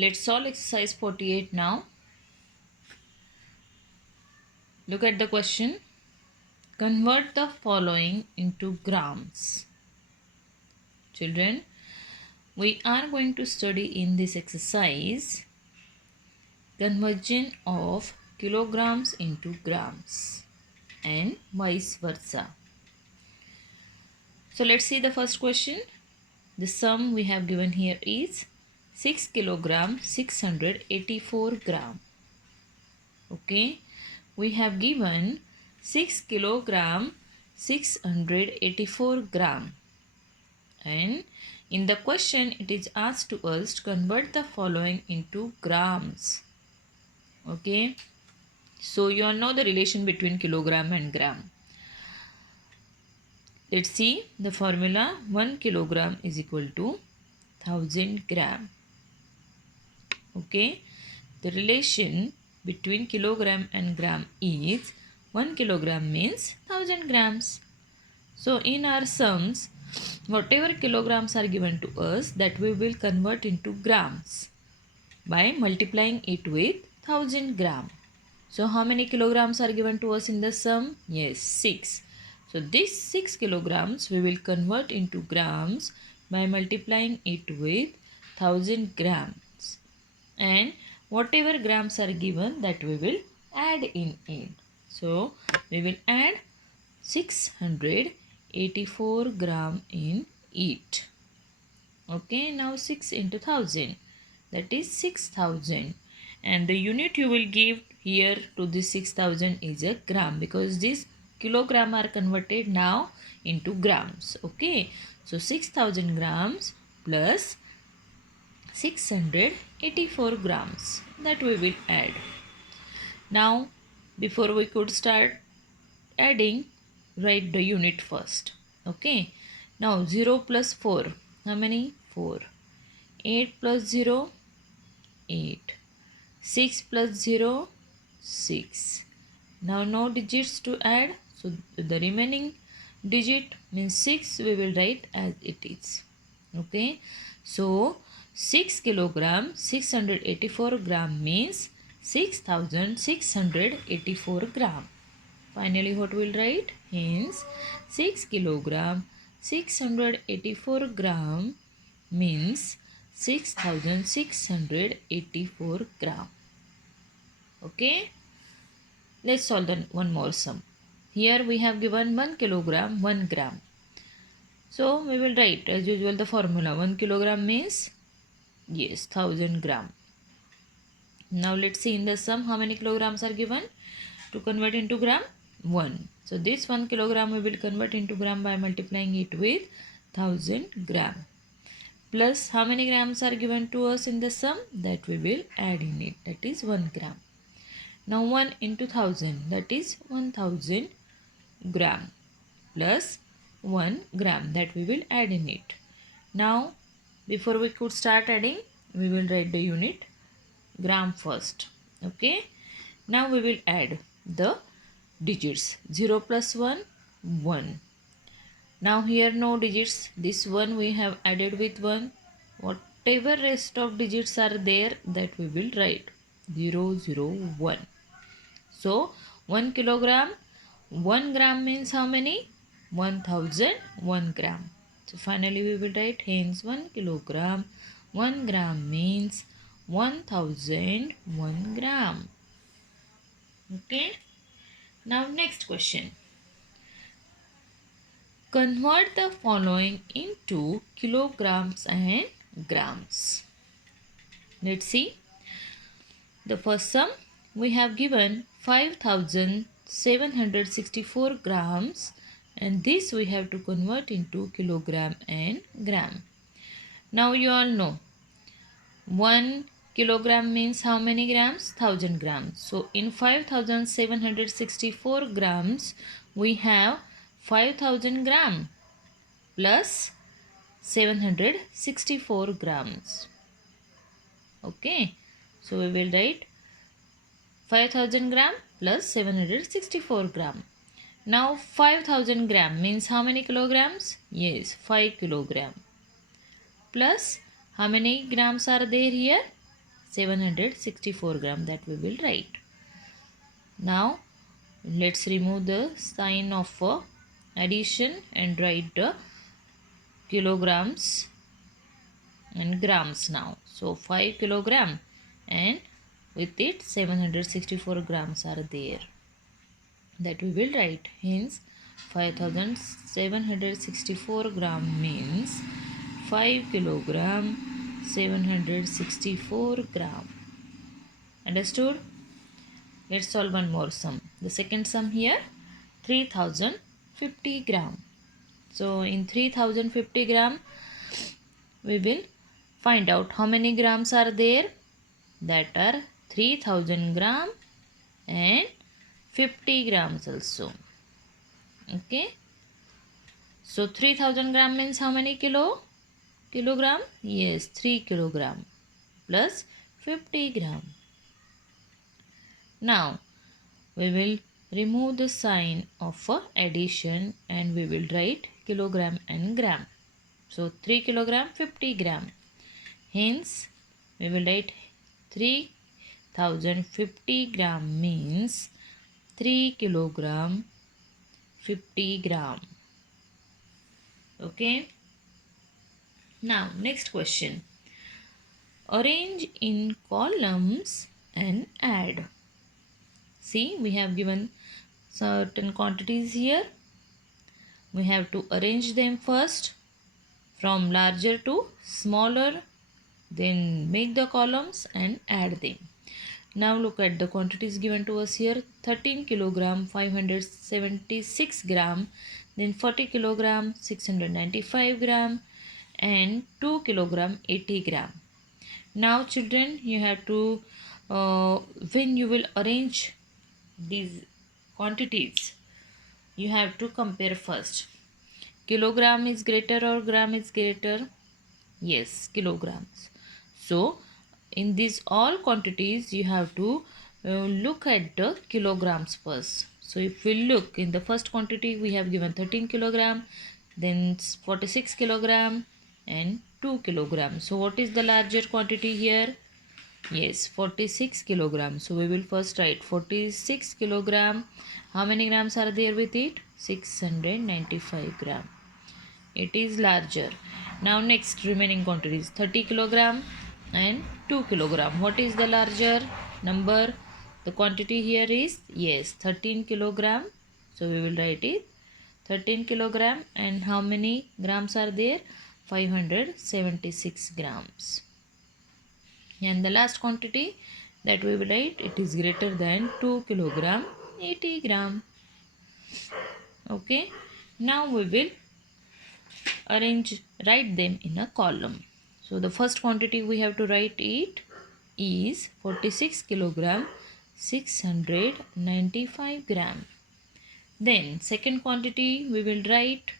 Let's solve exercise 48 now. Look at the question. Convert the following into grams. Children, we are going to study in this exercise conversion of kilograms into grams and vice versa. So let's see the first question. The sum we have given here is 6 kilogram 684 gram. Okay, we have given 6 kilogram 684 gram, and in the question it is asked to us to convert the following into grams. Okay, so you all know the relation between kilogram and gram. Let's see the formula. 1 kilogram is equal to 1000 gram. Okay, the relation between kilogram and gram is 1 kilogram means 1000 grams. So in our sums, whatever kilograms are given to us, that we will convert into grams by multiplying it with 1000 gram. So how many kilograms are given to us in the sum? Yes, 6. So this 6 kilograms we will convert into grams by multiplying it with 1000 grams. And whatever grams are given, that we will add in it. So we will add 684 gram in it. Okay, now 6 into 1000, that is 6000, and the unit you will give here to this 6000 is a gram, because these kilogram are converted now into grams. Okay, so 6000 grams plus 684 grams, that we will add. Now before we could start adding, write the unit first. Okay, now 0 plus 4, how many? 4. 8 plus 0, 8. 6 plus 0, 6. Now no digits to add, so the remaining digit means 6 we will write as it is. Okay, so 6 kilogram 684 gram means 6684 gram. Finally what we will write? Hence 6 kilogram 684 gram means 6684 gram. Okay, let's solve the one more sum. Here we have given 1 kilogram 1 gram. So we will write as usual the formula. 1 kilogram means, yes, 1000 gram. Now let's see in the sum how many kilograms are given. To convert into gram, 1. So this 1 kilogram we will convert into gram by multiplying it with 1000 gram. Plus how many grams are given to us in the sum, that we will add in it, that is 1 gram. Now 1 into 1000, that is 1000 gram plus 1 gram, that we will add in it. Now before we could start adding, we will write the unit gram first. Okay, now we will add the digits. 0 plus 1, 1. Now here no digits, this 1 we have added with 1. Whatever rest of digits are there, that we will write 0, 0, 1. So 1 kilogram 1 gram means how many? 1001 gram. So finally we will write, hence 1 kilogram 1 gram means 1001 gram. Okay, now next question. Convert the following into kilograms and grams. Let's see. The first sum, we have given 5764 grams, and this we have to convert into kilogram and gram. Now you all know 1 kilogram means how many grams? 1000 grams. So in 5764 grams we have 5000 gram plus 764 grams. Okay, so we will write 5000 gram plus 764 gram. Now 5000 gram means how many kilograms? Yes, 5 kilogram. Plus how many grams are there here? 764 gram, that we will write. Now let's remove the sign of addition and write the kilograms and grams now. So 5 kilogram and with it 764 grams are there, that we will write. Hence 5764 gram means 5 kilogram 764 gram. Understood? Let's solve one more sum. The second sum here, 3050 gram. So in 3050 gram we will find out how many grams are there. That are 3000 gram and 50 grams also. Okay. So 3000 gram means how many kilogram? Yes, 3 kilogram plus 50 gram. Now we will remove the sign of addition and we will write kilogram and gram. So 3 kilogram 50 gram. Hence we will write 3050 gram means 3 kilogram 50 gram. Okay. Now next question. Arrange in columns and add. See, we have given certain quantities here. We have to arrange them first from larger to smaller, then make the columns and add them. Now look at the quantities given to us here. 13 kilogram 576 gram, then 40 kilogram 695 gram and 2 kilogram 80 gram. Now children, you have to when you will arrange these quantities, you have to compare first. Kilogram is greater or gram is greater? Yes, kilograms. So in these all quantities you have to look at the kilograms first. So if we look in the first quantity, we have given 13 kilogram, then 46 kilogram and 2 kilogram. So what is the larger quantity here? Yes, 46 kilogram. So we will first write 46 kilogram. How many grams are there with it? 695 gram. It is larger. Now next remaining quantities, 30 kilogram and 2 kilogram. What is the larger number? The quantity here is, yes, 13 kilogram. So we will write it 13 kilogram and how many grams are there? 576 grams. And the last quantity that we will write, it is greater than 2 kilogram 80 gram. Okay. Now we will write them in a column. So the first quantity we have to write it is 46 kilogram 695 gram. Then second quantity we will write,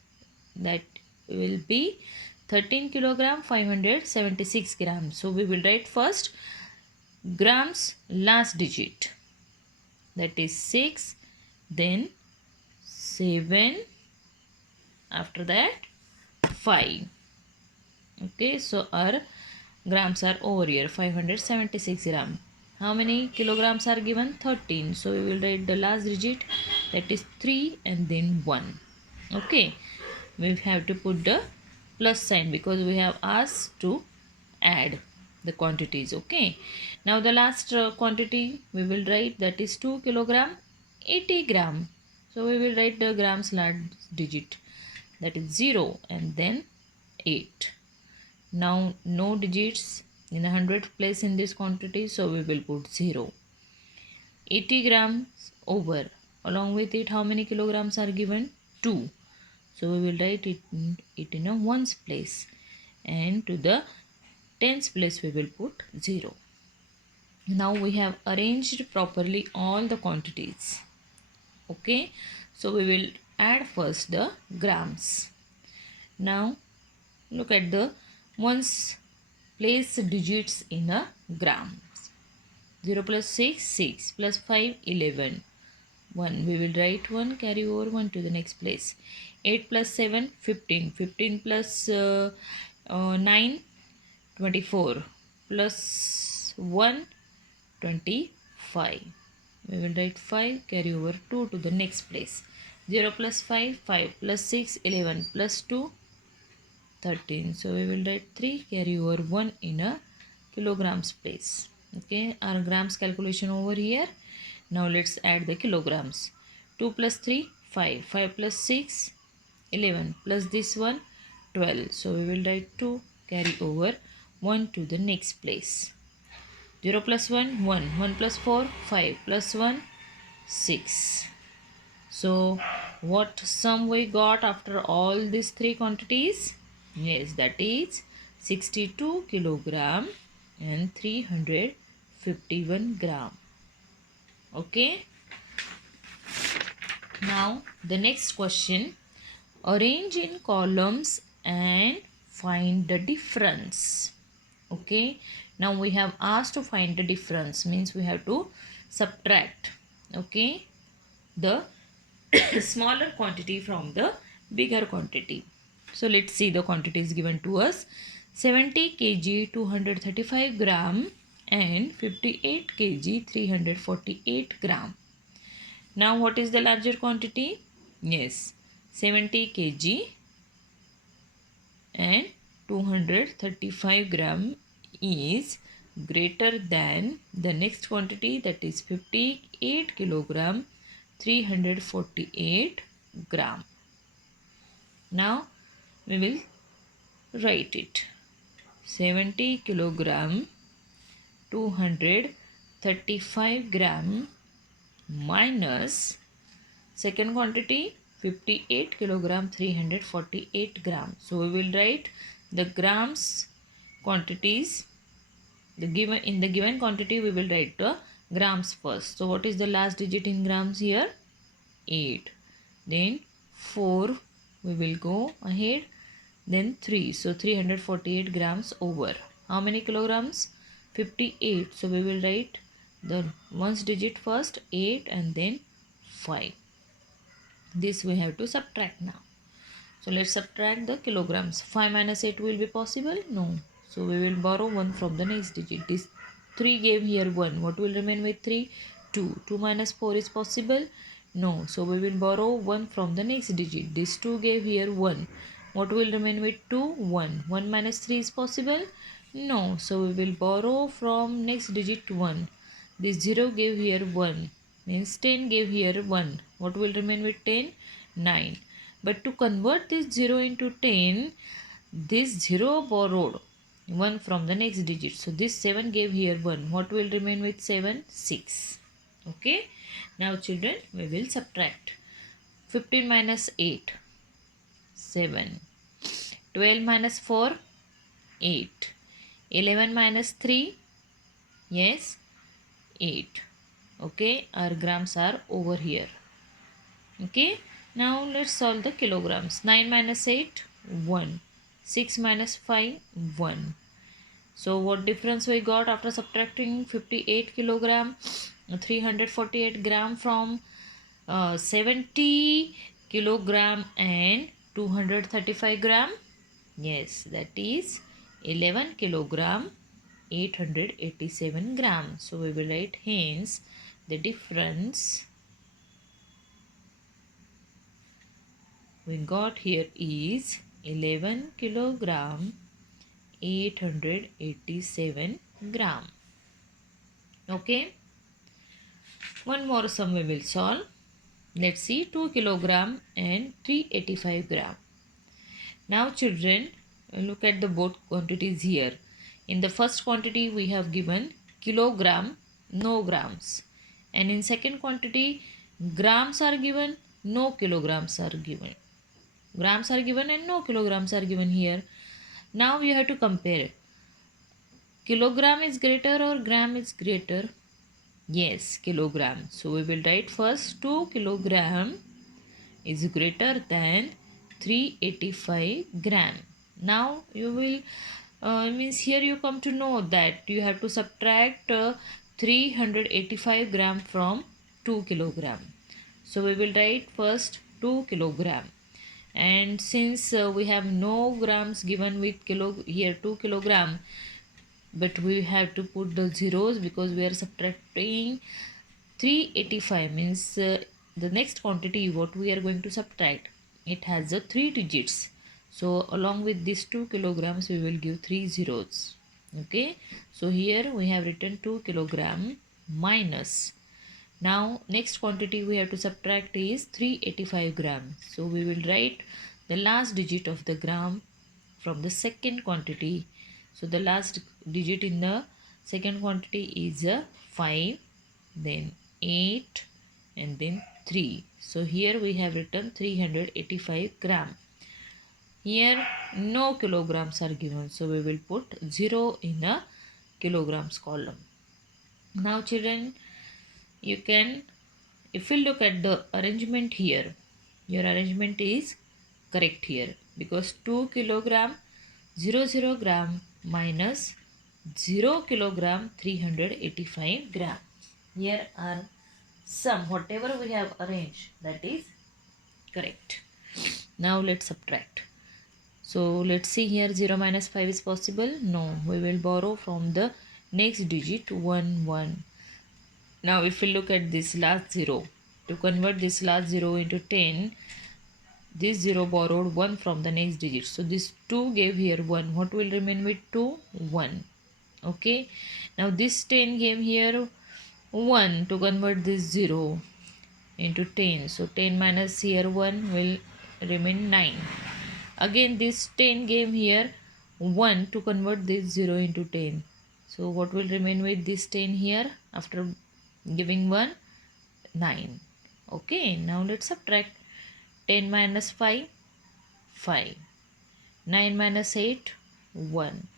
that will be 13 kilogram 576 grams. So we will write first grams last digit, that is 6, then 7, after that 5. Okay, so our grams are over here, 576 gram. How many kilograms are given? 13. So we will write the last digit, that is 3 and then 1. Okay, we have to put the plus sign because we have asked to add the quantities. Okay, now the last quantity we will write, that is 2 kilogram 80 gram. So we will write the grams last digit, that is 0 and then 8. Now no digits in the 100th place in this quantity, so we will put 0. 80 grams over, along with it how many kilograms are given? 2. So we will write it in a ones place, and to the tens place we will put 0. Now we have arranged properly all the quantities. Okay, so we will add first the grams. Now look at the ones place digits in a grams. 0 plus 6, 6 plus 5, 11. 1, we will write 1, carry over 1 to the next place. 8 plus 7, 15. 15 plus 9, 24. Plus 125. We will write 5, carry over 2 to the next place. 0 plus 5, 5 plus 6, 11 plus 2, 13. So we will write 3, carry over 1 in a kilograms place. Okay, our grams calculation over here. Now let's add the kilograms. 2 plus 3, 5. 5 plus 6, 11 plus this one, 12. So we will write 2, carry over 1 to the next place. 0 plus 1, 1. 1 plus 4, 5 plus 1, 6. So what sum we got after all these three quantities? Yes, that is 62 kilogram and 351 gram. Okay. Now the next question. Arrange in columns and find the difference. Okay. Now we have asked to find the difference, means we have to subtract, okay, the smaller quantity from the bigger quantity. So let's see the quantities given to us. 70 kg 235 gram and 58 kg 348 gram. Now what is the larger quantity? Yes, 70 kg and 235 gram is greater than the next quantity, that is 58 kilogram 348 gram. Now we will write it. 70 kilogram 235 gram minus second quantity 58 kilogram 348 gram. So we will write the grams quantities. In the given quantity we will write the grams first. So what is the last digit in grams here? 8. Then 4 we will go ahead. Then 3. So 348 grams over. How many kilograms? 58. So we will write the ones digit first, 8, and then 5. This we have to subtract now. So let's subtract the kilograms. 5 minus 8 will be possible? No. So we will borrow 1 from the next digit. This 3 gave here 1. What will remain with 3? 2. 2 minus 4 is possible? No. So we will borrow 1 from the next digit. This 2 gave here 1. What will remain with 2? 1. 1 minus 3 is possible? No. So we will borrow from next digit 1. This 0 gave here 1. Means 10 gave here 1. What will remain with 10? 9. But to convert this 0 into 10, this 0 borrowed 1 from the next digit. So this 7 gave here 1. What will remain with 7? 6. Okay. Now children, we will subtract. 15 minus 8, 7. 12 minus 4, 8. 11 minus 3, yes, 8. Okay. Our grams are over here. Okay. Now let's solve the kilograms. 9 minus 8, 1. 6 minus 5, 1. So what difference we got after subtracting 58 kilogram, 348 gram from 70 kilogram and 235 gram? Yes, that is 11 kilogram 887 grams. So we will write hence the difference we got here is 11 kilogram 887 gram. Okay. One more sum we will solve. Let's see, 2 kilogram and 385 gram. Now children, look at the both quantities here. In the first quantity we have given kilogram, no grams. And in second quantity, grams are given, no kilograms are given. Grams are given and no kilograms are given here. Now we have to compare. Kilogram is greater or gram is greater? Yes, kilogram. So we will write first 2 kilogram is greater than 385 gram. Now you will means here you come to know that you have to subtract 385 gram from 2 kilogram. So we will write first 2 kilogram. And since we have no grams given with kilo here 2 kilogram, but we have to put the zeros because we are subtracting 385 means the next quantity what we are going to subtract, it has the 3 digits. So along with these 2 kilograms we will give 3 zeros. Okay, so here we have written 2 kilogram minus. Now next quantity we have to subtract is 385 gram. So we will write the last digit of the gram from the second quantity. So the last digit in the second quantity is a 5, then 8, and then 3. So here we have written 385 gram. Here no kilograms are given, so we will put 0 in a kilograms column. Now children, you can, if you look at the arrangement here, your arrangement is correct here because 2 kilogram 0 gram minus 0 kilogram 385 gram. Here are some, whatever we have arranged, that is correct. Now let's subtract. So let's see here, 0 minus 5 is possible? No, we will borrow from the next digit 1 1. Now if we look at this last 0, to convert this last 0 into 10, this 0 borrowed 1 from the next digit. So this 2 gave here 1. What will remain with 2? 1. Okay. Now this 10 gave here 1. To convert this 0 into 10. So 10 minus here 1 will remain 9. Again this 10 gave here 1. To convert this 0 into 10. So what will remain with this 10 here after giving 1? 9. Okay. Now let's subtract. 10 minus 5, 5. 9 minus 8, 1.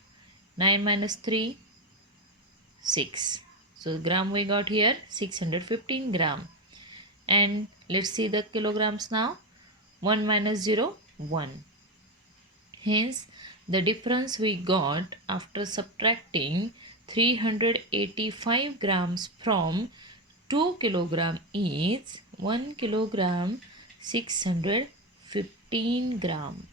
9 minus 3, 6. So gram we got here 615 gram. And let's see the kilograms now. 1 minus 0, 1. Hence the difference we got after subtracting 385 grams from 2 kilogram is 1 kilogram 615 gram.